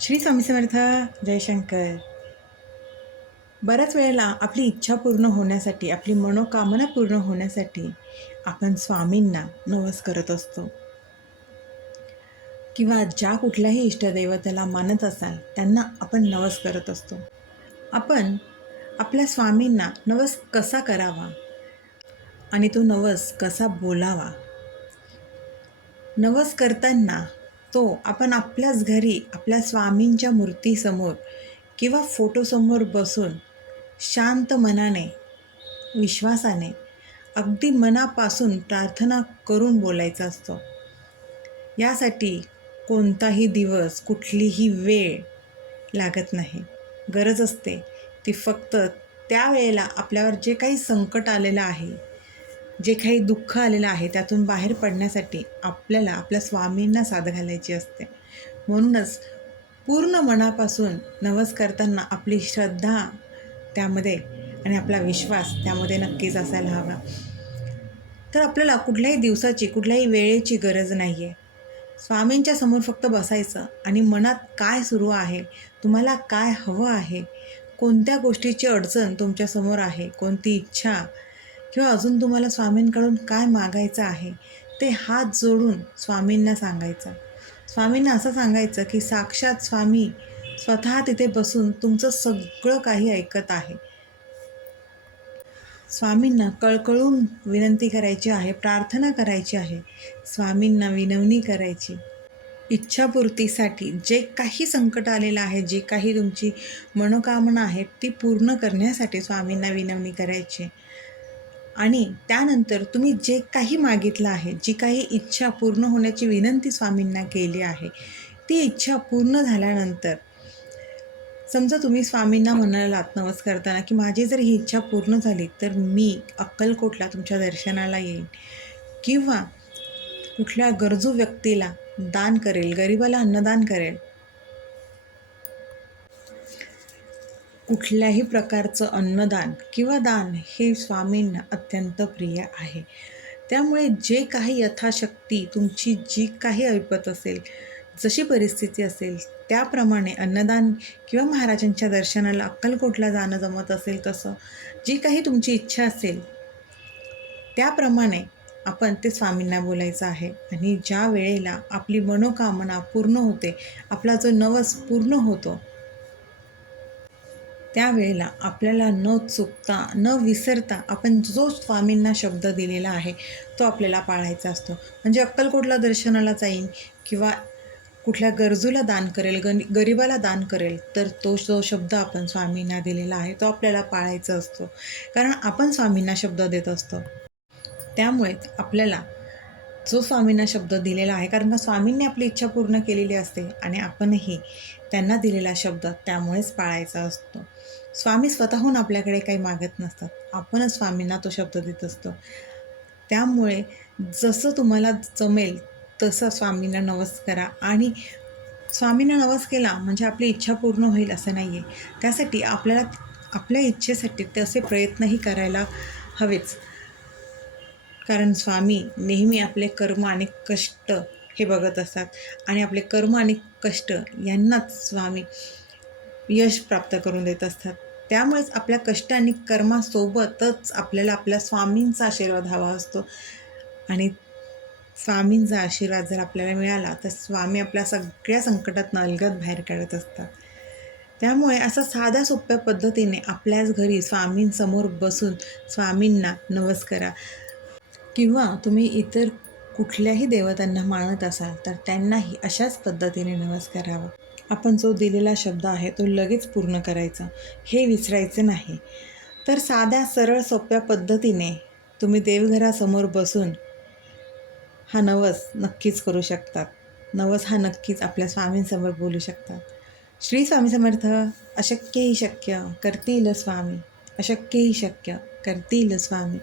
श्री स्वामी समर्थ. जयशंकर. बऱ्याच वेळेला आपली इच्छा पूर्ण होण्यासाठी, आपली मनोकामना पूर्ण होण्यासाठी आपण स्वामींना नवस करत असतो, किंवा ज्या कुठल्याही इष्टदैवताला मानत असाल त्यांना आपण नवस करत असतो. आपण आपल्या स्वामींना नवस कसा करावा आणि तो नवस कसा बोलावा, नवस करताना तो आपण आपल्याच घरी आपल्या स्वामींच्या मूर्तीसमोर किंवा फोटोसमोर बसून शांत मनाने, विश्वासाने, अगदी मनापासून प्रार्थना करून बोलायचा असतो. यासाठी कोणताही दिवस, कुठलीही वेळ लागत नाही. गरज असते ती फक्त त्यावेळेला आपल्यावर जे काही संकट आलेलं आहे, जे काही दुःख आलेलं आहे, त्यातून बाहेर पडण्यासाठी आपल्याला आपल्या स्वामींना साद घालायची असते. म्हणूनच पूर्ण मनापासून नवस करताना आपली श्रद्धा त्यामध्ये आणि आपला विश्वास त्यामध्ये नक्कीच असायला हवा. तर आपल्याला कुठल्याही दिवसाची, कुठल्याही वेळेची गरज नाही आहे. स्वामींच्या समोर फक्त बसायचं आणि मनात काय सुरू आहे, तुम्हाला काय हवं आहे, कोणत्या गोष्टीची अडचण तुमच्यासमोर आहे, कोणती इच्छा किंवा अजून तुम्हाला स्वामींकडून काय मागायचं आहे, ते हात जोडून स्वामींना सांगायचं. स्वामींना असं सांगायचं की साक्षात स्वामी स्वतः तिथे बसून तुमचं सगळं काही ऐकत आहे. स्वामींना कळकळून विनंती करायची आहे, प्रार्थना करायची आहे, स्वामींना विनवणी करायची. इच्छापूर्तीसाठी जे काही संकट आलेलं आहे, जे काही तुमची मनोकामना आहे ती पूर्ण करण्यासाठी स्वामींना विनवणी करायची. आणि त्यानंतर तुम्ही जे काही मागितलं आहे, जी काही इच्छा पूर्ण होण्याची विनंती स्वामींना केली आहे, ती इच्छा पूर्ण झाल्यानंतर समजा तुम्ही स्वामींना म्हणालात नवस करताना की माझी जर ही इच्छा पूर्ण झाली तर मी अक्कलकोटला तुमच्या दर्शनाला येईन, किंवा कुठल्या गरजू व्यक्तीला दान करेल, गरिबाला अन्नदान करेल. कुठल्याही प्रकारचं अन्नदान किंवा दान हे स्वामींना अत्यंत प्रिय आहे. त्यामुळे जे काही यथाशक्ती तुमची जी काही ऐपत असेल, जशी परिस्थिती असेल त्याप्रमाणे अन्नदान किंवा महाराजांच्या दर्शनाला अक्कलकोटला जाणं जमत असेल तसं, जी काही तुमची इच्छा असेल त्याप्रमाणे आपण ते स्वामींना बोलायचं आहे. आणि ज्या वेळेला आपली मनोकामना पूर्ण होते, आपला जो नवस पूर्ण होतो, त्यावेळेला आपल्याला न चुकता, न विसरता आपण जो स्वामींना शब्द दिलेला आहे तो आपल्याला पाळायचा असतो. म्हणजे अक्कलकोटला दर्शनाला जाईन किंवा कुठल्या गरजूला दान करेल, गरिबाला दान करेल, तर तो जो शब्द आपण स्वामींना दिलेला आहे तो आपल्याला पाळायचा असतो. कारण आपण स्वामींना शब्द देत असतो. त्यामुळे आपल्याला जो स्वामींना शब्द दिलेला आहे, कारण का स्वामींनी आपली इच्छा पूर्ण केलेली असते आणि आपणही त्यांना दिलेला शब्द त्यामुळेच पाळायचा असतो. स्वामी स्वतःहून आपल्याकडे काही मागत नसतात, आपणच स्वामींना तो शब्द देत असतो. त्यामुळे जसं तुम्हाला जमेल तसं स्वामींना नवस करा. आणि स्वामींना नवस केला म्हणजे आपली इच्छा पूर्ण होईल असं नाही आहे. त्यासाठी आपल्याला आपल्या इच्छेसाठी तसे प्रयत्नही करायला हवेच. कारण स्वामी नेहमी आपले कर्म आणि कष्ट हे बघत असतात, आणि आपले कर्म आणि कष्ट यांनाच स्वामी यश प्राप्त करून देत असतात. त्यामुळेच आपल्या कष्ट आणि कर्मासोबतच आपल्याला आपल्या स्वामींचा आशीर्वाद हवा असतो. आणि स्वामींचा आशीर्वाद जर आपल्याला मिळाला तर स्वामी आपल्या सगळ्या संकटातनं अलगद बाहेर काढत असतात. त्यामुळे असं साध्या सोप्या पद्धतीने आपल्याच घरी स्वामींसमोर बसून स्वामींना नवस करा. किंवा तुम्ही इतर कुठल्याही देवतांना मानत असाल तर त्यांनाही अशाच पद्धतीने नवस करावा. आपण जो दिलेला शब्द आहे तो लगेच पूर्ण करायचा, हे विसरायचे नाही. तर साध्या सरळ सोप्या पद्धतीने तुम्ही देवघरासमोर बसून हा नवस नक्कीच करू शकतात. नवस हा नक्कीच आपल्या स्वामींसमोर बोलू शकतात. श्री स्वामी समर्थ. अशक्यही शक्य करतील स्वामी, अशक्यही शक्य करतील स्वामी.